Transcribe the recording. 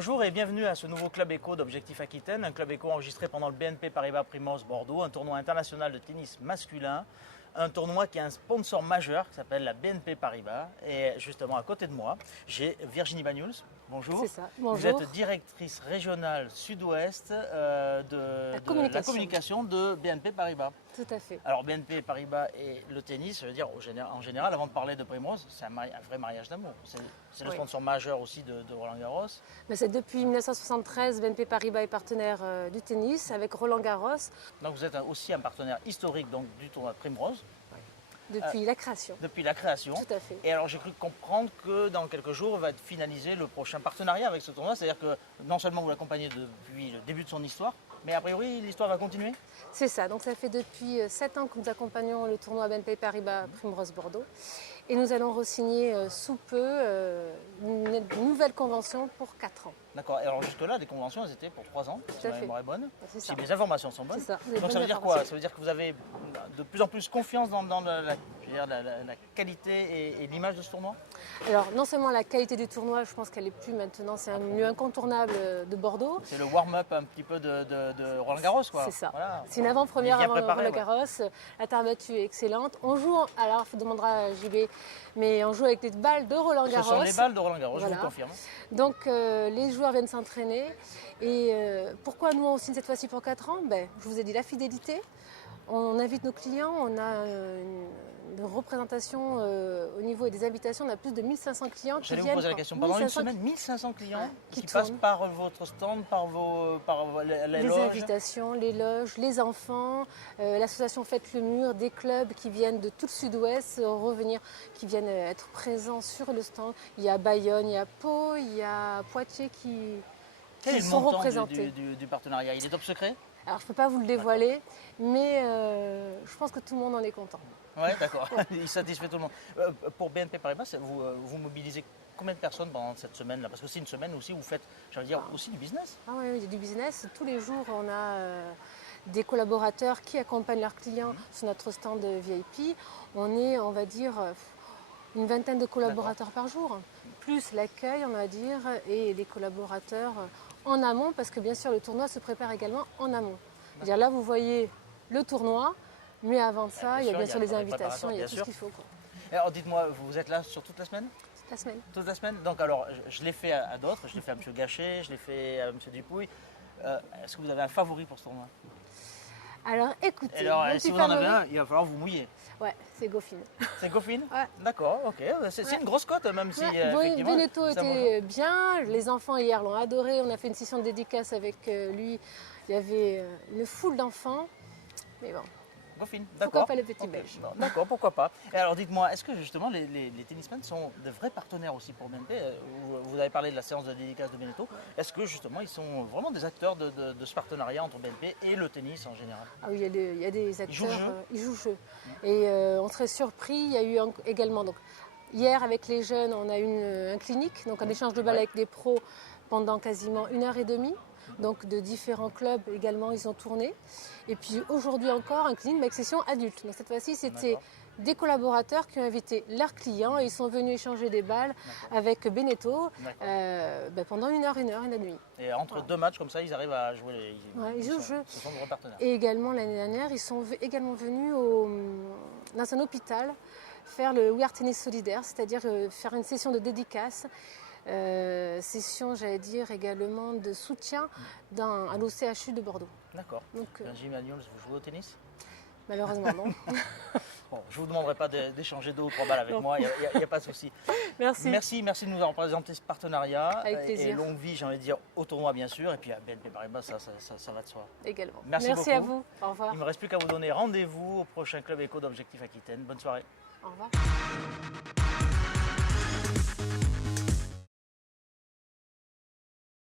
Bonjour et bienvenue à ce nouveau Club Éco d'Objectif Aquitaine, un Club Éco enregistré pendant le BNP Paribas Primoz Bordeaux, un tournoi international de tennis masculin, un tournoi qui a un sponsor majeur qui s'appelle la BNP Paribas. Et justement à côté de moi, j'ai Virginie Bagnouls. Bonjour. C'est ça. Bonjour. Vous êtes directrice régionale sud-ouest de la communication de BNP Paribas. Tout à fait. Alors BNP Paribas et le tennis, je veux dire en général, avant de parler de Primoz, c'est un vrai mariage d'amour. C'est le sponsor majeur aussi de Roland Garros. Mais c'est depuis 1973, BNP Paribas est partenaire du tennis avec Roland Garros. Donc vous êtes aussi un partenaire historique donc, du tournoi de Primoz. Depuis la création. Depuis la création. Tout à fait. Et alors j'ai cru comprendre que dans quelques jours va être finalisé le prochain partenariat avec ce tournoi. C'est-à-dire que non seulement vous l'accompagnez depuis le début de son histoire, mais a priori l'histoire va continuer. C'est ça. Donc ça fait depuis 7 ans que nous accompagnons le tournoi BNP Paribas Primoz Bordeaux. Et nous allons re-signer sous peu une nouvelle convention pour 4 ans. D'accord. Et alors jusque-là, les conventions, elles étaient pour 3 ans, si ma mémoire est bonne. Si mes informations sont bonnes. Ça. Donc ça veut dire quoi? Ça veut dire que vous avez de plus en plus confiance dans la qualité et l'image de ce tournoi? Alors non seulement la qualité du tournoi, je pense qu'elle est plus maintenant, c'est un lieu incontournable de Bordeaux. C'est le warm-up un petit peu de Roland Garros, quoi. C'est ça. Voilà. C'est une avant-première avant préparé, Roland Garros. La terre battue est excellente. On joue, alors il demandera à JB, mais on joue avec des balles de Roland Garros. Ce sont les balles de Roland Garros, Voilà. je vous confirme. Donc les joueurs viennent s'entraîner. Et pourquoi nous on signe cette fois-ci pour 4 ans? Je vous ai dit la fidélité. On invite nos clients, on a une représentation au niveau des invitations, on a plus de 1500 clients qui viennent. J'allais vous poser la question, pendant une semaine, 1500 clients qui passent par votre stand, par les loges. Les invitations, les loges, les enfants, l'association Faites le Mur, des clubs qui viennent de tout le sud-ouest revenir, qui viennent être présents sur le stand. Il y a Bayonne, il y a Pau, il y a Poitiers qui sont représentés. Du partenariat, il est top secret? Alors, je ne peux pas vous le dévoiler, mais je pense que tout le monde en est content. Oui, d'accord. Il satisfait tout le monde. Pour BNP Paribas, vous mobilisez combien de personnes pendant cette semaine-là? Parce que c'est une semaine aussi où vous faites, j'allais dire, aussi du business. Ah oui, il y a du business. Tous les jours, on a des collaborateurs qui accompagnent leurs clients sur notre stand VIP. On est, on va dire, une vingtaine de collaborateurs par jour. Plus l'accueil, on va dire, et les collaborateurs en amont, parce que bien sûr le tournoi se prépare également en amont. C'est-à-dire là vous voyez le tournoi, mais avant ça il y a bien sûr les invitations, il y a tout ce qu'il faut. Alors dites-moi, vous êtes là sur toute la semaine? Toute la semaine. Toute la semaine. Donc alors je l'ai fait à d'autres, je l'ai fait à M. Gachet, je l'ai fait à M. Dupouille. Est-ce que vous avez un favori pour ce tournoi? Alors écoutez, alors, si vous en avez un, il va falloir vous mouiller. Ouais, c'est Goffin. C'est Goffin? Ouais. D'accord, ok. C'est une grosse cote, même si. Oui, Beneteau était bien. Les enfants hier l'ont adoré. On a fait une session de dédicace avec lui. Il y avait une foule d'enfants. Mais bon. Goffin, d'accord. Pourquoi pas le petit belge? D'accord, pourquoi pas. Et alors dites-moi, est-ce que justement les tennismen sont de vrais partenaires aussi pour BNP? Vous avez parlé de la séance de dédicace de Beneteau. Est-ce que justement ils sont vraiment des acteurs de ce partenariat entre BNP et le tennis en général? Ah oui, il y a des acteurs. Ils jouent jeu. Et on serait surpris. Il y a eu également, donc, hier avec les jeunes, on a eu un clinique, donc un échange de balles avec des pros pendant quasiment 1h30. Donc de différents clubs également, ils ont tourné. Et puis aujourd'hui encore, un clinique avec session adulte. Donc cette fois-ci, c'était des collaborateurs qui ont invité leurs clients et ils sont venus échanger des balles avec Beneteau pendant 1h30. Et entre deux matchs comme ça, ils arrivent à jouer ils jouent le jeu. Ce sont de vrais partenaires. Et également l'année dernière, ils sont également venus dans un hôpital faire le We Are Tennis solidaire, c'est-à-dire faire une session de dédicace. Session, j'allais dire, également de soutien à l'OCHU de Bordeaux. D'accord. Virginie Bagnouls, vous jouez au tennis? Malheureusement, non. Bon, je ne vous demanderai pas d'échanger 2 ou 3 balles avec moi, il n'y a pas de souci. Merci. Merci de nous avoir présenté ce partenariat. Avec plaisir. Et longue vie, j'ai envie de dire, au tournoi bien sûr, et puis à BNP Paribas, ça va de soi. Également. Merci beaucoup. À vous. Au revoir. Il ne me reste plus qu'à vous donner rendez-vous au prochain Club Éco d'Objectif Aquitaine. Bonne soirée. Au revoir.